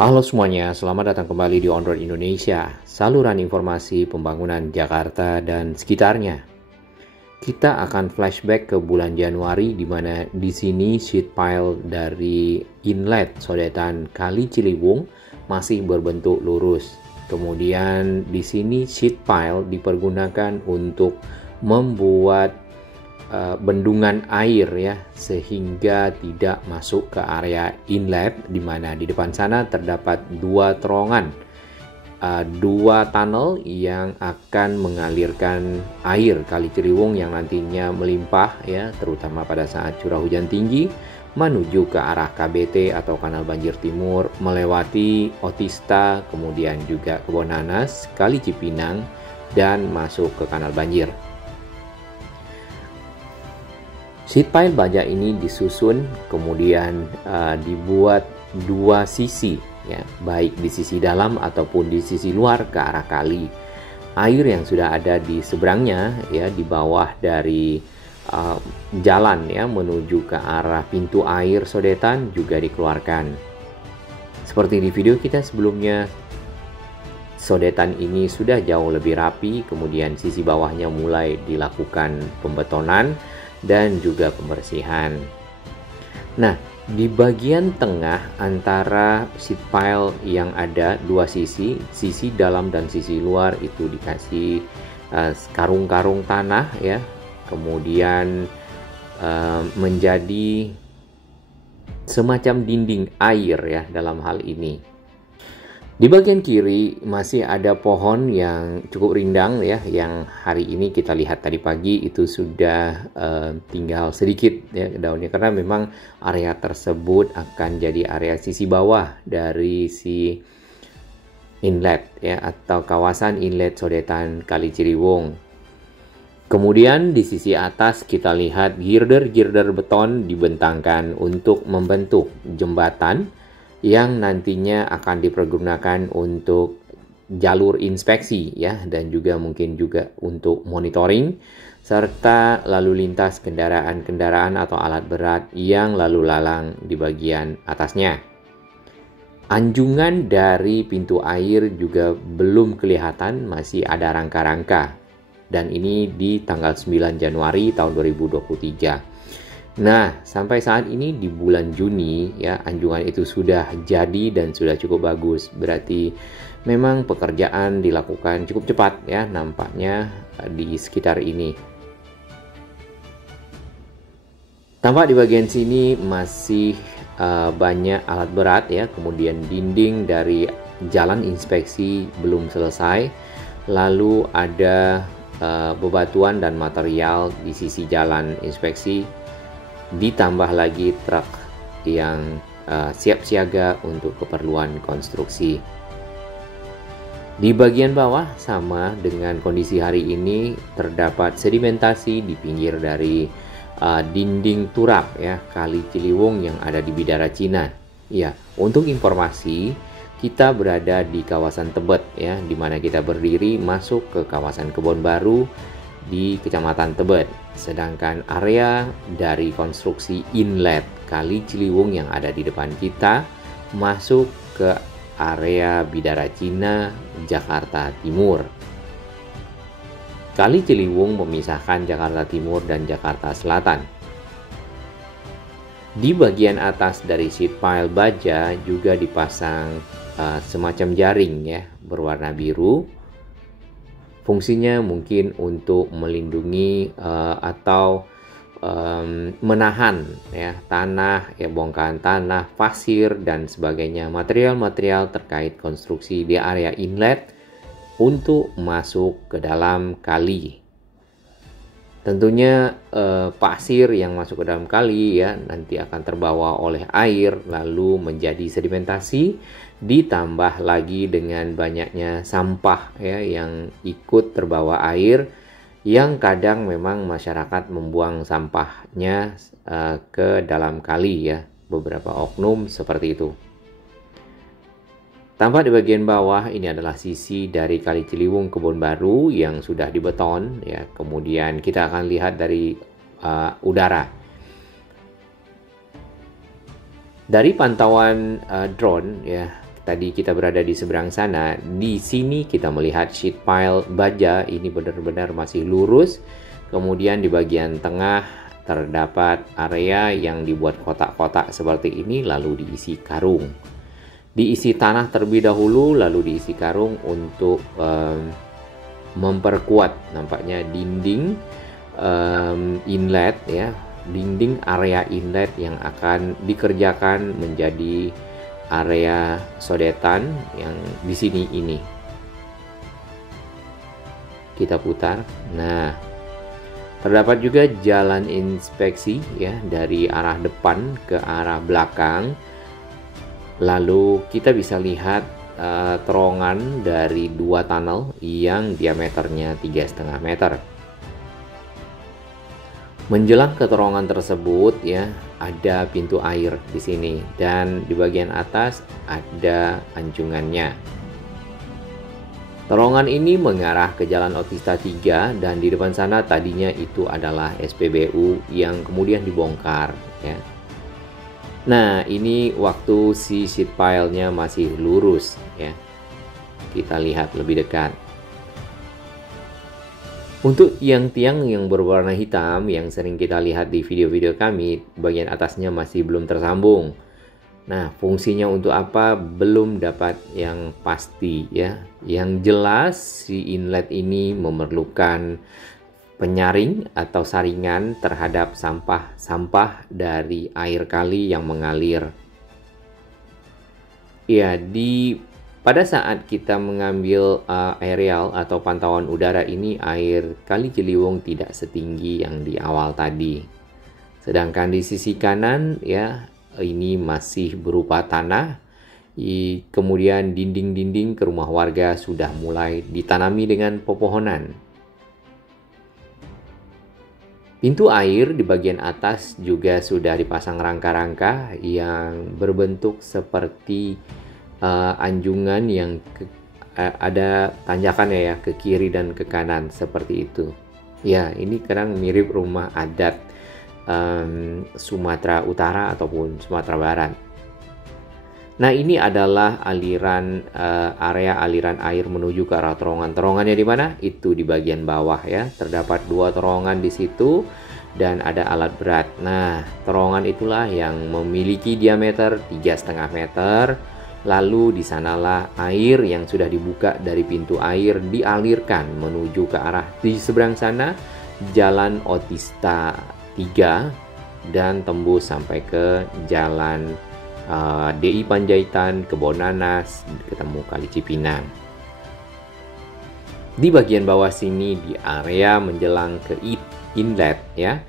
Halo semuanya, selamat datang kembali di On Road Indonesia, saluran informasi pembangunan Jakarta dan sekitarnya. Kita akan flashback ke bulan Januari di mana di sini sheet pile dari inlet sodetan Kali Ciliwung masih berbentuk lurus. Kemudian di sini sheet pile dipergunakan untuk membuat bendungan air ya, sehingga tidak masuk ke area inlet, di mana di depan sana terdapat dua terowongan, dua tunnel yang akan mengalirkan air Kali Ciliwung yang nantinya melimpah ya, terutama pada saat curah hujan tinggi menuju ke arah KBT atau Kanal Banjir Timur, melewati Otista, kemudian juga Kebonanas, Kali Cipinang, dan masuk ke Kanal Banjir. Sheet pile baja ini disusun kemudian dibuat dua sisi ya, baik di sisi dalam ataupun di sisi luar ke arah kali. Air yang sudah ada di seberangnya ya, di bawah dari jalan ya menuju ke arah pintu air sodetan juga dikeluarkan. Seperti di video kita sebelumnya, sodetan ini sudah jauh lebih rapi, kemudian sisi bawahnya mulai dilakukan pembetonan dan juga pembersihan. Nah, di bagian tengah antara sheet pile yang ada dua sisi, sisi dalam dan sisi luar itu dikasih karung-karung tanah ya, kemudian menjadi semacam dinding air ya dalam hal ini. Di bagian kiri masih ada pohon yang cukup rindang ya, yang hari ini kita lihat tadi pagi itu sudah tinggal sedikit ya daunnya, karena memang area tersebut akan jadi area sisi bawah dari si inlet ya, atau kawasan inlet sodetan Kali Ciliwung. Kemudian di sisi atas kita lihat girder-girder beton dibentangkan untuk membentuk jembatan yang nantinya akan dipergunakan untuk jalur inspeksi ya, dan juga mungkin juga untuk monitoring serta lalu lintas kendaraan-kendaraan atau alat berat yang lalu lalang di bagian atasnya. Anjungan dari pintu air juga belum kelihatan, masih ada rangka-rangka, dan ini di tanggal 9 Januari tahun 2023. Nah, sampai saat ini di bulan Juni ya, anjungan itu sudah jadi dan sudah cukup bagus. Berarti memang pekerjaan dilakukan cukup cepat ya, nampaknya di sekitar ini. Tampak di bagian sini masih banyak alat berat ya, kemudian dinding dari jalan inspeksi belum selesai. Lalu ada bebatuan dan material di sisi jalan inspeksi, ditambah lagi truk yang siap siaga untuk keperluan konstruksi. Di bagian bawah sama dengan kondisi hari ini, terdapat sedimentasi di pinggir dari dinding turap ya Kali Ciliwung yang ada di Bidara Cina. Ya, untuk informasi, kita berada di kawasan Tebet ya, di mana kita berdiri masuk ke kawasan Kebon Baru di Kecamatan Tebet. Sedangkan area dari konstruksi inlet Kali Ciliwung yang ada di depan kita masuk ke area Bidara Cina, Jakarta Timur. Kali Ciliwung memisahkan Jakarta Timur dan Jakarta Selatan. Di bagian atas dari sheet pile baja juga dipasang semacam jaring ya berwarna biru. Fungsinya mungkin untuk melindungi atau menahan ya tanah ya, bongkahan tanah, pasir dan sebagainya, material-material terkait konstruksi di area inlet untuk masuk ke dalam kali. Tentunya pasir yang masuk ke dalam kali ya nanti akan terbawa oleh air lalu menjadi sedimentasi, ditambah lagi dengan banyaknya sampah ya yang ikut terbawa air, yang kadang memang masyarakat membuang sampahnya ke dalam kali ya, beberapa oknum seperti itu. Tampak di bagian bawah ini adalah sisi dari Kali Ciliwung Kebon Baru yang sudah dibeton ya. Kemudian kita akan lihat dari udara. Dari pantauan drone ya, tadi kita berada di seberang sana, di sini kita melihat sheet pile baja ini benar-benar masih lurus. Kemudian di bagian tengah terdapat area yang dibuat kotak-kotak seperti ini, lalu diisi karung. Diisi tanah terlebih dahulu, lalu diisi karung untuk memperkuat nampaknya dinding inlet ya, dinding area inlet yang akan dikerjakan menjadi area sodetan yang di sini ini. Kita putar. Nah, terdapat juga jalan inspeksi ya dari arah depan ke arah belakang. Lalu kita bisa lihat terowongan dari 2 tunnel yang diameternya 3,5 meter. Menjelang ke terowongan tersebut ya, ada pintu air di sini dan di bagian atas ada anjungannya. Terowongan ini mengarah ke Jalan Otista 3 dan di depan sana tadinya itu adalah SPBU yang kemudian dibongkar ya. Nah, ini waktu si sheet pile-nya masih lurus ya. Kita lihat lebih dekat. Untuk tiang-tiang yang berwarna hitam yang sering kita lihat di video-video kami, bagian atasnya masih belum tersambung. Nah, fungsinya untuk apa? Belum dapat yang pasti ya. Yang jelas si inlet ini memerlukan penyaring atau saringan terhadap sampah-sampah dari air kali yang mengalir. Ya, pada saat kita mengambil aerial atau pantauan udara ini, air Kali Ciliwung tidak setinggi yang di awal tadi. Sedangkan di sisi kanan ya, ini masih berupa tanah. Kemudian dinding-dinding ke rumah warga sudah mulai ditanami dengan pepohonan. Pintu air di bagian atas juga sudah dipasang rangka-rangka yang berbentuk seperti anjungan yang ada tanjakannya ya, ke kiri dan ke kanan seperti itu. Ya, ini kadang mirip rumah adat Sumatera Utara ataupun Sumatera Barat. Nah, ini adalah area aliran air menuju ke arah terowongan. Terowongannya di mana? Itu di bagian bawah ya. Terdapat 2 terowongan di situ dan ada alat berat. Nah, terowongan itulah yang memiliki diameter 3,5 meter. Lalu di sanalah air yang sudah dibuka dari pintu air dialirkan menuju ke arah di seberang sana Jalan Otista 3 dan tembus sampai ke Jalan DI Panjaitan, Kebonanas, ketemu Kali Cipinang. Di bagian bawah sini di area menjelang ke inlet ya.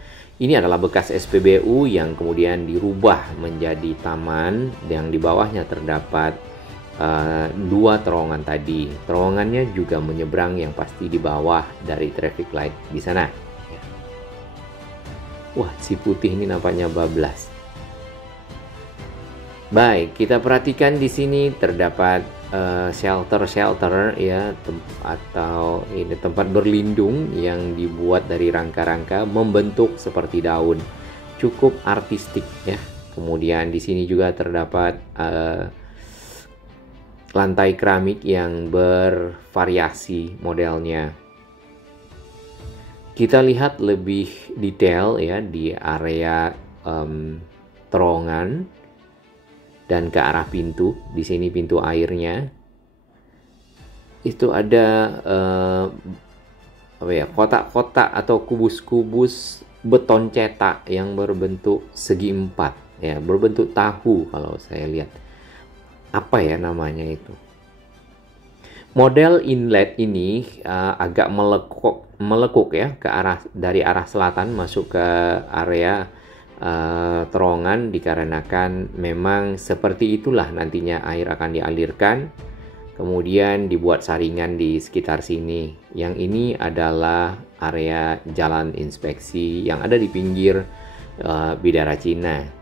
Ini adalah bekas SPBU yang kemudian dirubah menjadi taman yang di bawahnya terdapat 2 terowongan tadi. Terowongannya juga menyeberang yang pasti di bawah dari traffic light di sana. Wah, si putih ini nampaknya bablas. Baik, kita perhatikan di sini terdapat shelter ya, atau ini tempat berlindung yang dibuat dari rangka-rangka membentuk seperti daun. Cukup artistik ya. Kemudian di sini juga terdapat lantai keramik yang bervariasi modelnya. Kita lihat lebih detail ya di area terowongan dan ke arah pintu. Di sini pintu airnya itu ada kotak-kotak atau kubus-kubus beton cetak yang berbentuk segi 4 ya, berbentuk tahu kalau saya lihat. Apa ya namanya itu? Model inlet ini agak melekuk ya ke arah dari arah selatan masuk ke area terowongan, dikarenakan memang seperti itulah nantinya air akan dialirkan. Kemudian dibuat saringan di sekitar sini. Yang ini adalah area jalan inspeksi yang ada di pinggir Bidara Cina.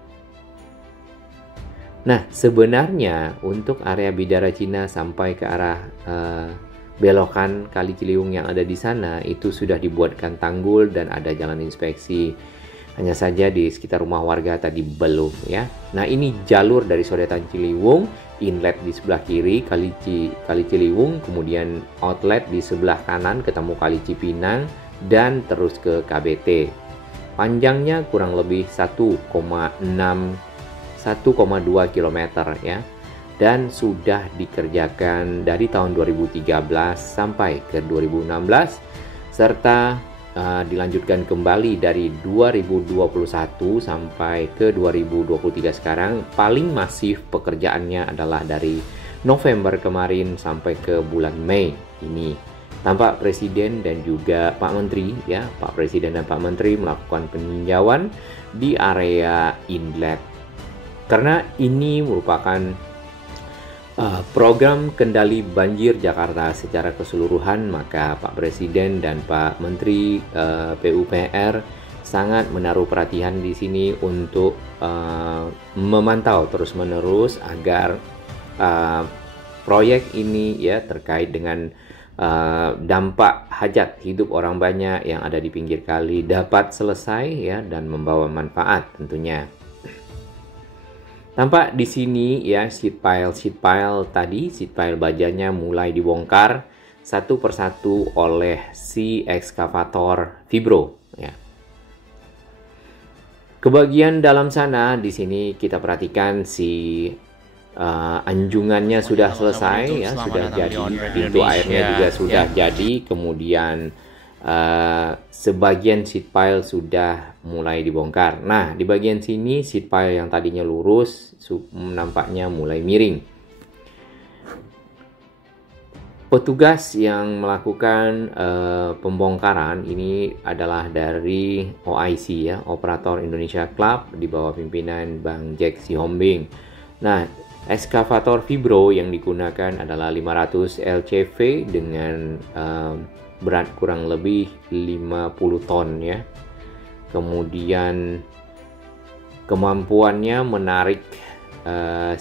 Nah, sebenarnya untuk area Bidara Cina sampai ke arah belokan Kali Ciliwung yang ada di sana itu sudah dibuatkan tanggul dan ada jalan inspeksi. Hanya saja di sekitar rumah warga tadi belum ya. Nah, ini jalur dari Sodetan Ciliwung inlet di sebelah kiri, Kali Ciliwung, kemudian outlet di sebelah kanan ketemu Kali Cipinang, dan terus ke KBT. Panjangnya kurang lebih 1,2 km ya, dan sudah dikerjakan dari tahun 2013 sampai ke 2016, serta dilanjutkan kembali dari 2021 sampai ke 2023 sekarang. Paling masif pekerjaannya adalah dari November kemarin sampai ke bulan Mei ini. Tampak Presiden dan juga Pak Menteri ya, Pak Presiden dan Pak Menteri melakukan peninjauan di area inlet. Karena ini merupakan program kendali banjir Jakarta secara keseluruhan, maka Pak Presiden dan Pak Menteri PUPR sangat menaruh perhatian di sini untuk memantau terus-menerus agar proyek ini ya terkait dengan dampak hajat hidup orang banyak yang ada di pinggir kali dapat selesai ya dan membawa manfaat tentunya. Tampak di sini ya sheet pile bajanya mulai dibongkar satu persatu oleh si ekskavator Fibro ya. Kebagian dalam sana di sini kita perhatikan si anjungannya sudah selesai ya, sudah jadi, pintu airnya juga sudah jadi, kemudian sebagian sheet pile sudah mulai dibongkar. Nah, di bagian sini sheet pile yang tadinya lurus nampaknya mulai miring. Petugas yang melakukan pembongkaran ini adalah dari OIC ya, Operator Indonesia Club, di bawah pimpinan Bang Jack Sihombing. Nah, ekskavator Fibro yang digunakan adalah 500 LCV dengan berat kurang lebih 50 ton ya. Kemudian kemampuannya menarik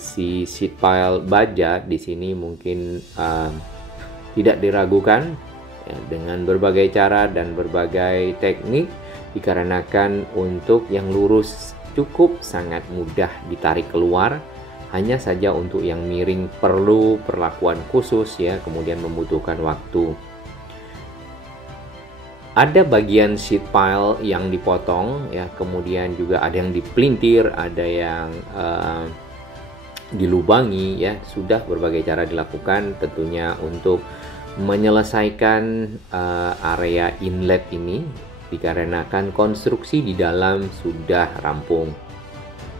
si sheet pile baja di sini mungkin tidak diragukan ya, dengan berbagai cara dan berbagai teknik, dikarenakan untuk yang lurus cukup sangat mudah ditarik keluar. Hanya saja untuk yang miring perlu perlakuan khusus ya, kemudian membutuhkan waktu. Ada bagian sheet pile yang dipotong ya, kemudian juga ada yang dipelintir, ada yang dilubangi ya. Sudah berbagai cara dilakukan tentunya untuk menyelesaikan area inlet ini, dikarenakan konstruksi di dalam sudah rampung.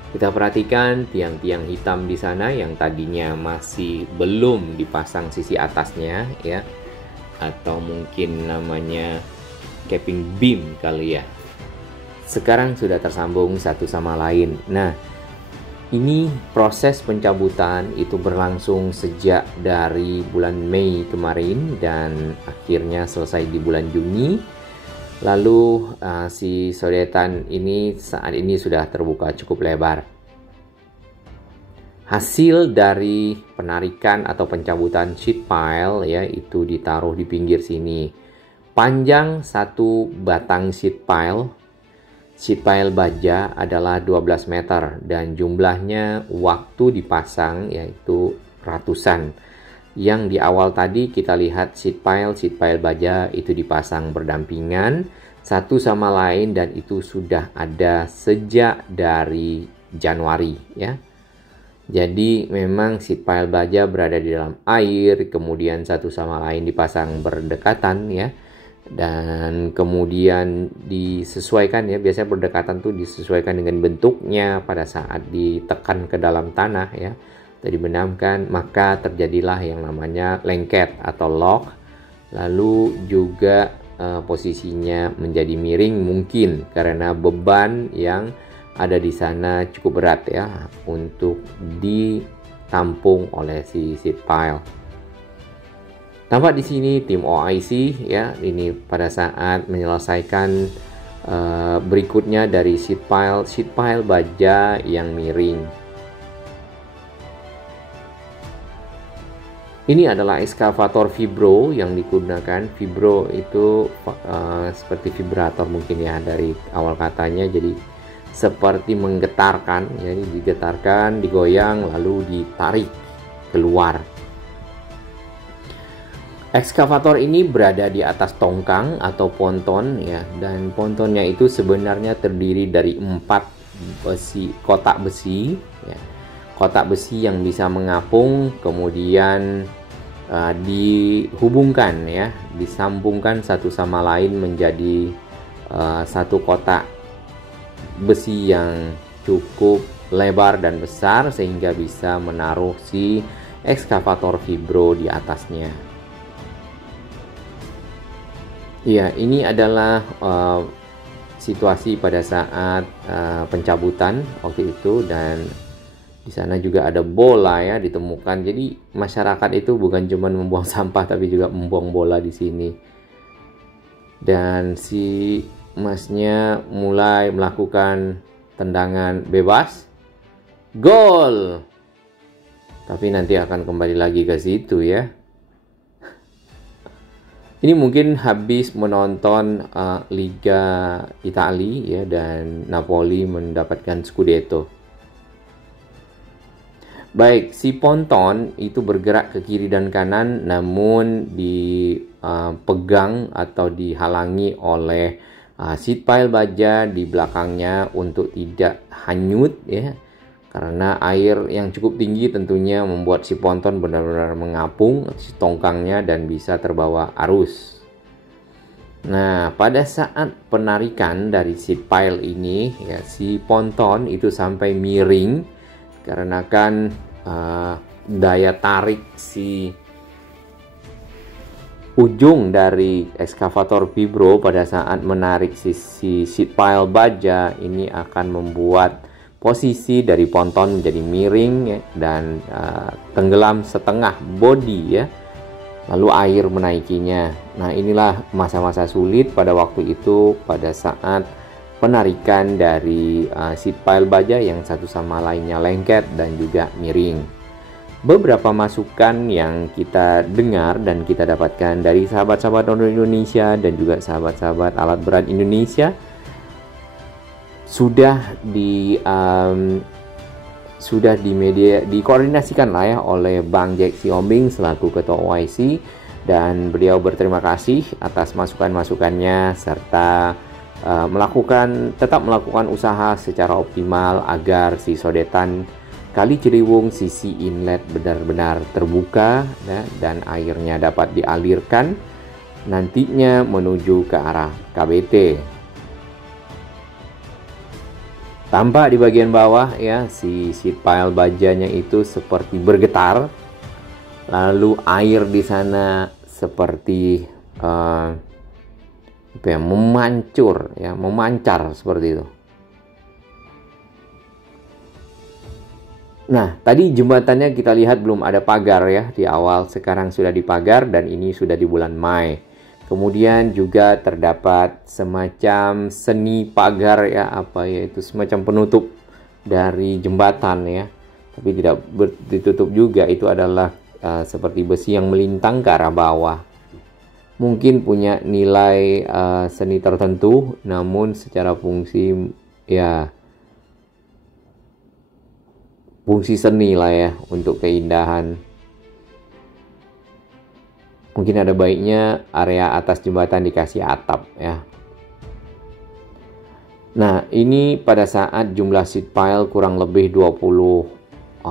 Kita perhatikan tiang-tiang hitam di sana yang tadinya masih belum dipasang sisi atasnya ya, atau mungkin namanya capping beam kali ya. Sekarang sudah tersambung satu sama lain. Nah, ini proses pencabutan itu berlangsung sejak dari bulan Mei kemarin dan akhirnya selesai di bulan Juni. Lalu si sodetan ini saat ini sudah terbuka cukup lebar. Hasil dari penarikan atau pencabutan sheet pile ya itu ditaruh di pinggir sini. Panjang satu batang sheet pile baja adalah 12 meter dan jumlahnya waktu dipasang yaitu ratusan. Yang di awal tadi kita lihat sheet pile baja itu dipasang berdampingan satu sama lain dan itu sudah ada sejak dari Januari ya. Jadi memang sheet pile baja berada di dalam air, kemudian satu sama lain dipasang berdekatan ya. Dan kemudian disesuaikan ya, biasanya berdekatan tuh disesuaikan dengan bentuknya pada saat ditekan ke dalam tanah ya, atau dibenamkan, maka terjadilah yang namanya lengket atau lock. Lalu juga posisinya menjadi miring mungkin karena beban yang ada di sana cukup berat ya untuk ditampung oleh si sheet pile. Tampak di sini tim OIC ya, ini pada saat menyelesaikan berikutnya dari sheet pile baja yang miring. Ini adalah ekskavator Fibro yang digunakan. Fibro itu seperti vibrator mungkin ya dari awal katanya, jadi seperti menggetarkan, jadi digetarkan, digoyang lalu ditarik keluar. Ekskavator ini berada di atas tongkang atau ponton ya, dan pontonnya itu sebenarnya terdiri dari 4 kotak besi ya. Kotak besi yang bisa mengapung, kemudian dihubungkan ya, disambungkan satu sama lain menjadi satu kotak besi yang cukup lebar dan besar sehingga bisa menaruh si ekskavator vibro di atasnya. Ya, ini adalah situasi pada saat pencabutan waktu itu, dan di sana juga ada bola ya ditemukan. Jadi masyarakat itu bukan cuma membuang sampah tapi juga membuang bola di sini. Dan si Masnya mulai melakukan tendangan bebas, gol. Tapi nanti akan kembali lagi ke situ ya. Ini mungkin habis menonton Liga Italia ya, dan Napoli mendapatkan Scudetto. Baik, si ponton itu bergerak ke kiri dan kanan, namun dipegang atau dihalangi oleh seat pile baja di belakangnya untuk tidak hanyut ya. Karena air yang cukup tinggi tentunya membuat si ponton benar-benar mengapung si tongkangnya dan bisa terbawa arus. Nah, pada saat penarikan dari seat pile ini ya, si ponton itu sampai miring karena kan daya tarik si ujung dari ekskavator vibro pada saat menarik si seat pile baja ini akan membuat posisi dari ponton menjadi miring ya, dan tenggelam setengah body ya, lalu air menaikinya. Nah, inilah masa-masa sulit pada waktu itu pada saat penarikan dari seat pile baja yang satu sama lainnya lengket dan juga miring. Beberapa masukan yang kita dengar dan kita dapatkan dari sahabat-sahabat Indonesia dan juga sahabat-sahabat alat berat Indonesia sudah dikoordinasikan lah ya oleh Bang Jack Siombing selaku Ketua OIC, dan beliau berterima kasih atas masukan-masukannya serta tetap melakukan usaha secara optimal agar si sodetan Kali Ciliwung sisi inlet benar-benar terbuka ya, dan airnya dapat dialirkan nantinya menuju ke arah KBT. Tampak di bagian bawah ya, si seat pile bajanya itu seperti bergetar, lalu air di sana seperti memancar seperti itu. Nah, tadi jembatannya kita lihat belum ada pagar ya di awal, sekarang sudah dipagar dan ini sudah di bulan Mei. Kemudian juga terdapat semacam seni pagar ya, yaitu semacam penutup dari jembatan ya, tapi tidak ditutup juga, itu adalah seperti besi yang melintang ke arah bawah. Mungkin punya nilai seni tertentu, namun secara fungsi ya fungsi seni lah ya untuk keindahan. Mungkin ada baiknya area atas jembatan dikasih atap ya. Nah, ini pada saat jumlah seat pile kurang lebih 28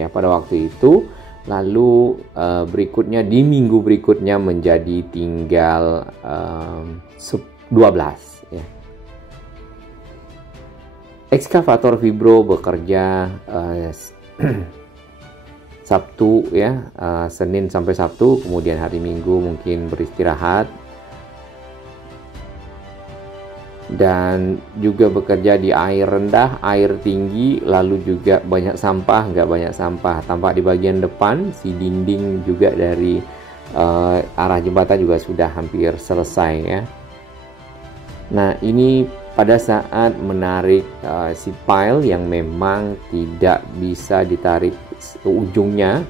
ya pada waktu itu. Lalu berikutnya di minggu berikutnya menjadi tinggal 12 ya. Ekskavator vibro bekerja Sabtu ya, Senin sampai Sabtu, kemudian hari Minggu mungkin beristirahat, dan juga bekerja di air rendah, air tinggi, lalu juga banyak sampah, nggak banyak sampah. Tampak di bagian depan si dinding juga dari arah jembatan juga sudah hampir selesai ya. Nah, ini pada saat menarik seat pile yang memang tidak bisa ditarik ujungnya,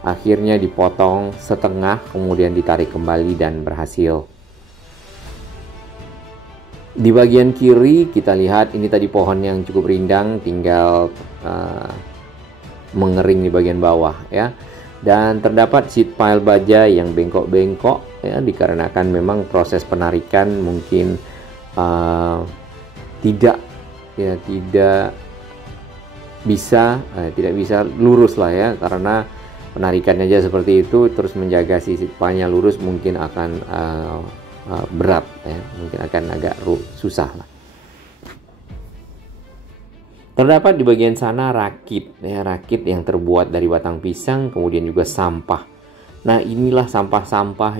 akhirnya dipotong setengah kemudian ditarik kembali dan berhasil. Di bagian kiri kita lihat ini tadi pohon yang cukup rindang, tinggal mengering di bagian bawah ya. Dan terdapat seat pile baja yang bengkok-bengkok ya, dikarenakan memang proses penarikan mungkin tidak bisa lurus lah ya, karena penarikannya aja seperti itu, terus menjaga si seat pile-nya lurus mungkin akan berat ya, mungkin akan agak susah lah. Terdapat di bagian sana rakit ya, rakit yang terbuat dari batang pisang, kemudian juga sampah. Nah, inilah sampah-sampah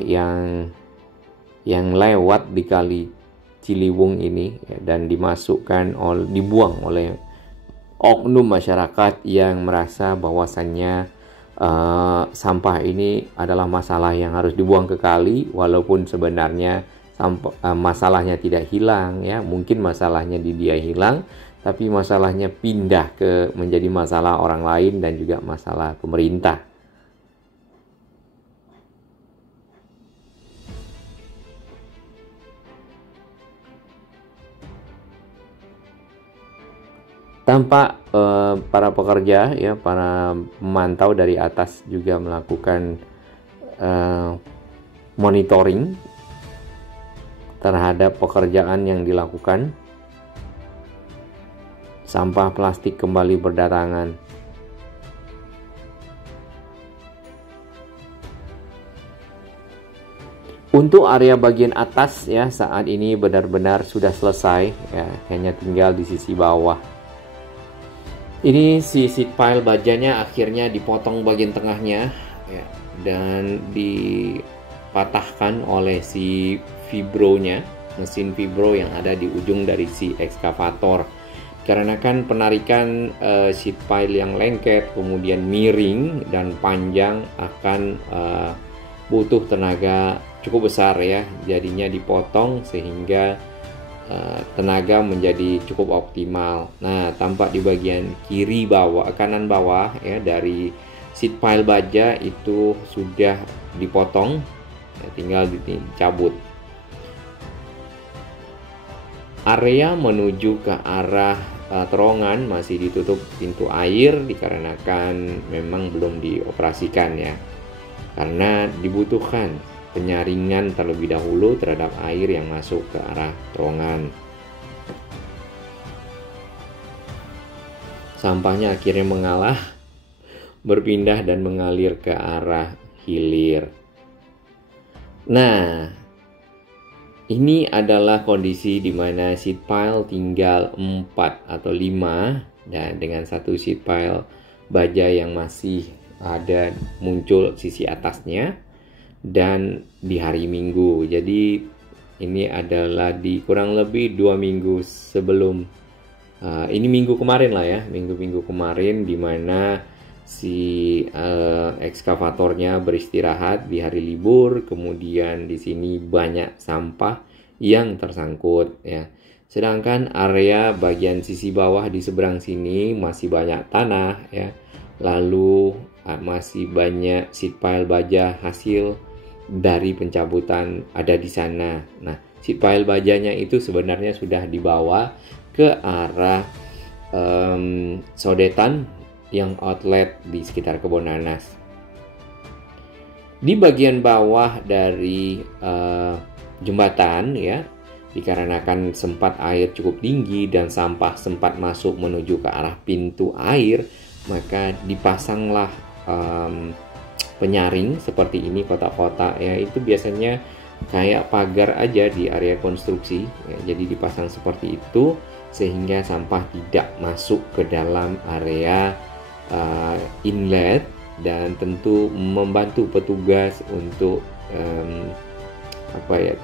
yang lewat di Kali Ciliwung ini ya, dan dibuang oleh oknum masyarakat yang merasa bahwasannya sampah ini adalah masalah yang harus dibuang ke kali, walaupun sebenarnya masalahnya tidak hilang ya, mungkin masalahnya di dia hilang, tapi masalahnya pindah menjadi masalah orang lain dan juga masalah pemerintah. Tampak para pekerja ya, para pemantau dari atas juga melakukan monitoring terhadap pekerjaan yang dilakukan. Sampah plastik kembali berdatangan. Untuk area bagian atas ya, saat ini benar-benar sudah selesai ya, hanya tinggal di sisi bawah. Ini si seat pile bajanya akhirnya dipotong bagian tengahnya ya, dan dipatahkan oleh si vibronya, mesin vibro yang ada di ujung dari si ekskavator. Karena kan penarikan seat pile yang lengket, kemudian miring dan panjang akan butuh tenaga cukup besar ya, jadinya dipotong sehingga tenaga menjadi cukup optimal. Nah, tampak di bagian kanan bawah ya, dari seat pile baja itu sudah dipotong ya, tinggal dicabut. Area menuju ke arah terowongan masih ditutup pintu air dikarenakan memang belum dioperasikan ya, karena dibutuhkan penyaringan terlebih dahulu terhadap air yang masuk ke arah terowongan. Sampahnya akhirnya mengalah, berpindah dan mengalir ke arah hilir. Nah, ini adalah kondisi di mana seat pile tinggal 4 atau 5 dan dengan satu seat pile baja yang masih ada muncul sisi atasnya, dan di hari Minggu. Jadi ini adalah di kurang lebih 2 minggu sebelum ini minggu kemarin lah ya, minggu kemarin di mana si ekskavatornya beristirahat di hari libur, kemudian di sini banyak sampah yang tersangkut ya. Sedangkan area bagian sisi bawah di seberang sini masih banyak tanah ya. Lalu masih banyak seat pile baja hasil dari pencabutan ada di sana. Nah, seat pile bajanya itu sebenarnya sudah dibawa ke arah Sodetan yang outlet di sekitar Kebon Nanas. Di bagian bawah dari jembatan ya, dikarenakan sempat air cukup tinggi dan sampah sempat masuk menuju ke arah pintu air, maka dipasanglah penyaring seperti ini, kotak-kotak ya, itu biasanya kayak pagar aja di area konstruksi ya, jadi dipasang seperti itu sehingga sampah tidak masuk ke dalam area inlet, dan tentu membantu petugas untuk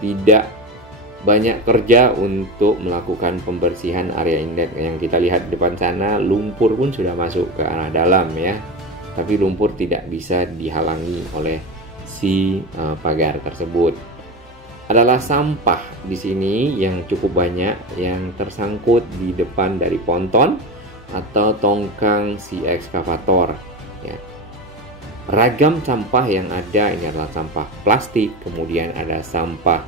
tidak banyak kerja untuk melakukan pembersihan area inlet. Yang kita lihat di depan sana, lumpur pun sudah masuk ke arah dalam ya, tapi lumpur tidak bisa dihalangi oleh si pagar tersebut. Adalah sampah di sini yang cukup banyak yang tersangkut di depan dari ponton atau tongkang si ekskavator ya. Ragam sampah yang ada ini adalah sampah plastik, kemudian ada sampah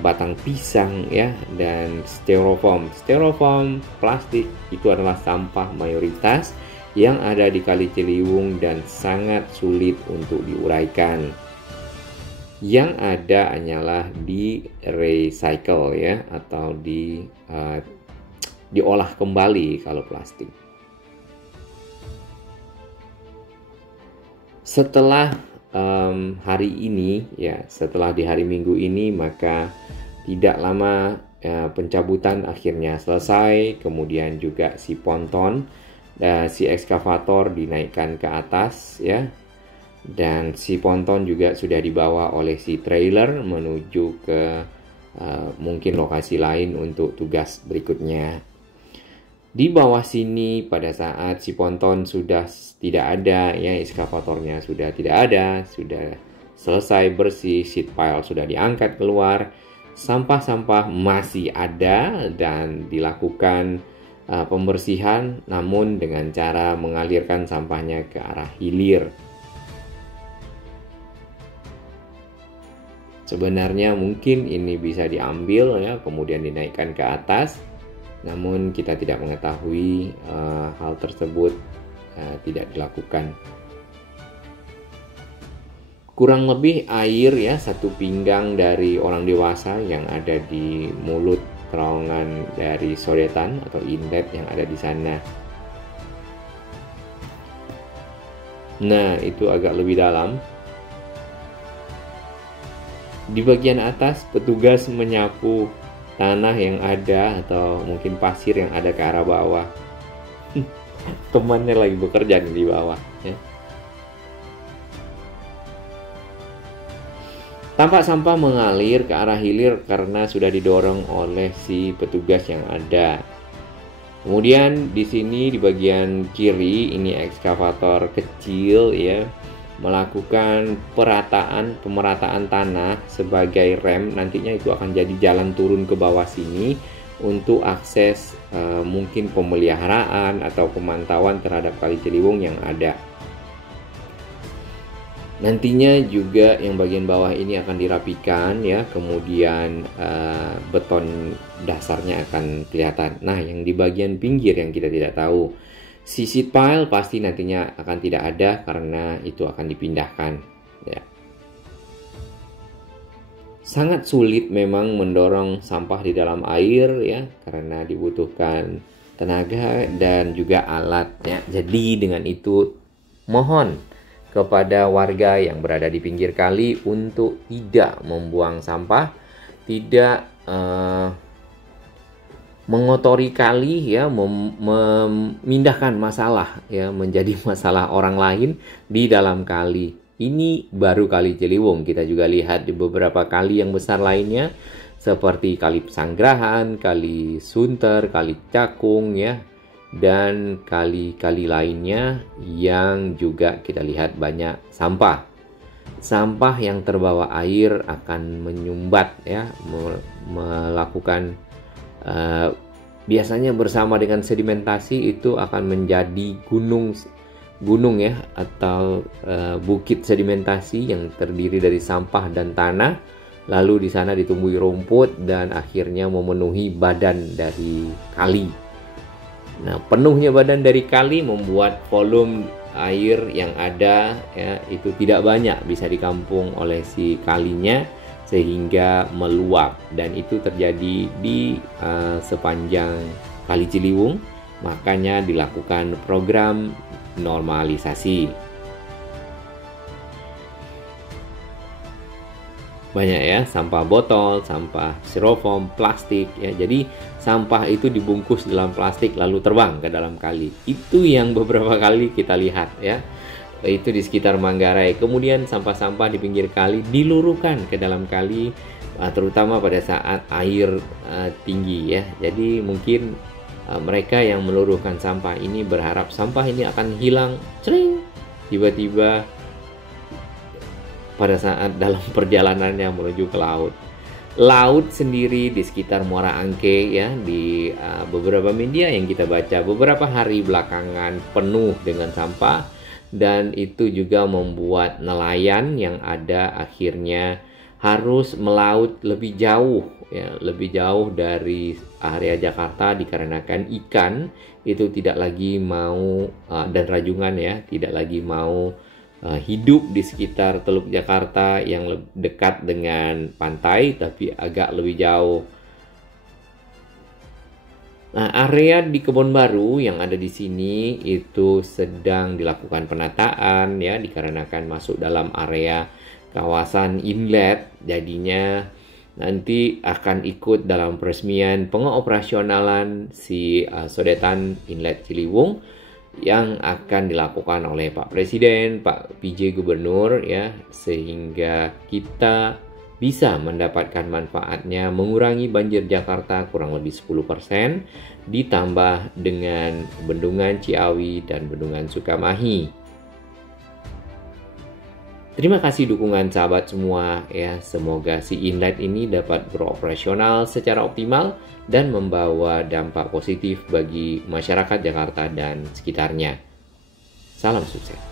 batang pisang ya, dan styrofoam. Styrofoam, plastik itu adalah sampah mayoritas yang ada di Kali Ciliwung dan sangat sulit untuk diuraikan. Yang ada hanyalah di recycle ya, atau diolah kembali kalau plastik. Setelah hari ini ya, setelah di hari Minggu ini, maka tidak lama pencabutan akhirnya selesai. Kemudian juga si ponton, si ekskavator dinaikkan ke atas ya, dan si ponton juga sudah dibawa oleh si trailer menuju ke mungkin lokasi lain untuk tugas berikutnya. Di bawah sini pada saat si ponton sudah tidak ada ya, ekskavatornya sudah tidak ada, sudah selesai bersih, seat pile sudah diangkat keluar, sampah-sampah masih ada dan dilakukan pembersihan, namun dengan cara mengalirkan sampahnya ke arah hilir. Sebenarnya mungkin ini bisa diambil ya, kemudian dinaikkan ke atas, namun kita tidak mengetahui hal tersebut tidak dilakukan. Kurang lebih air ya, 1 pinggang dari orang dewasa yang ada di mulut terowongan dari sodetan atau inlet yang ada di sana. Nah, itu agak lebih dalam. Di bagian atas, petugas menyapu tanah yang ada atau mungkin pasir yang ada ke arah bawah. Temannya lagi bekerja di bawah ya. Tampak sampah mengalir ke arah hilir karena sudah didorong oleh si petugas yang ada. Kemudian di sini di bagian kiri ini ekskavator kecil ya, melakukan pemerataan tanah sebagai rem. Nantinya itu akan jadi jalan turun ke bawah sini untuk akses mungkin pemeliharaan atau pemantauan terhadap Kali Ciliwung yang ada. Nantinya juga yang bagian bawah ini akan dirapikan ya, kemudian beton dasarnya akan kelihatan. Nah, yang di bagian pinggir yang kita tidak tahu, si seat pile pasti nantinya akan tidak ada karena itu akan dipindahkan ya. Sangat sulit memang mendorong sampah di dalam air ya, karena dibutuhkan tenaga dan juga alat ya. Jadi dengan itu mohon kepada warga yang berada di pinggir kali untuk tidak membuang sampah, tidak mengotori kali ya, memindahkan masalah ya menjadi masalah orang lain di dalam kali. Ini baru Kali Ciliwung, kita juga lihat di beberapa kali yang besar lainnya seperti Kali Pesanggerahan, Kali Sunter, Kali Cakung ya, dan kali-kali lainnya yang juga kita lihat banyak sampah. Sampah yang terbawa air akan menyumbat ya, melakukan biasanya bersama dengan sedimentasi itu akan menjadi gunung ya, atau bukit sedimentasi yang terdiri dari sampah dan tanah. Lalu di sana ditumbuhi rumput dan akhirnya memenuhi badan dari kali. Nah, penuhnya badan dari kali membuat volume air yang ada ya, itu tidak banyak bisa dikampung oleh si kalinya sehingga meluap, dan itu terjadi di sepanjang Kali Ciliwung. Makanya dilakukan program normalisasi. Banyak ya, sampah botol, sampah styrofoam, plastik ya. Jadi sampah itu dibungkus dalam plastik lalu terbang ke dalam kali. Itu yang beberapa kali kita lihat ya. Itu di sekitar Manggarai. Kemudian sampah-sampah di pinggir kali diluruhkan ke dalam kali, terutama pada saat air tinggi ya. Jadi mungkin mereka yang meluruhkan sampah ini berharap sampah ini akan hilang, cering, tiba-tiba pada saat dalam perjalanannya menuju ke laut. Laut sendiri di sekitar Muara Angke ya, di beberapa media yang kita baca beberapa hari belakangan penuh dengan sampah, dan itu juga membuat nelayan yang ada akhirnya harus melaut lebih jauh ya, lebih jauh dari area Jakarta dikarenakan ikan itu tidak lagi mau dan rajungan ya, tidak lagi mau hidup di sekitar Teluk Jakarta yang dekat dengan pantai, tapi agak lebih jauh. Nah, area di Kebon Baru yang ada di sini itu sedang dilakukan penataan ya, dikarenakan masuk dalam area kawasan inlet, jadinya nanti akan ikut dalam peresmian pengoperasionalan si Sodetan Inlet Ciliwung yang akan dilakukan oleh Pak Presiden, Pak PJ Gubernur ya, sehingga kita bisa mendapatkan manfaatnya mengurangi banjir Jakarta kurang lebih 10%, ditambah dengan Bendungan Ciawi dan Bendungan Sukamahi. Terima kasih dukungan sahabat semua ya, semoga si inlet ini dapat beroperasional secara optimal dan membawa dampak positif bagi masyarakat Jakarta dan sekitarnya. Salam sukses.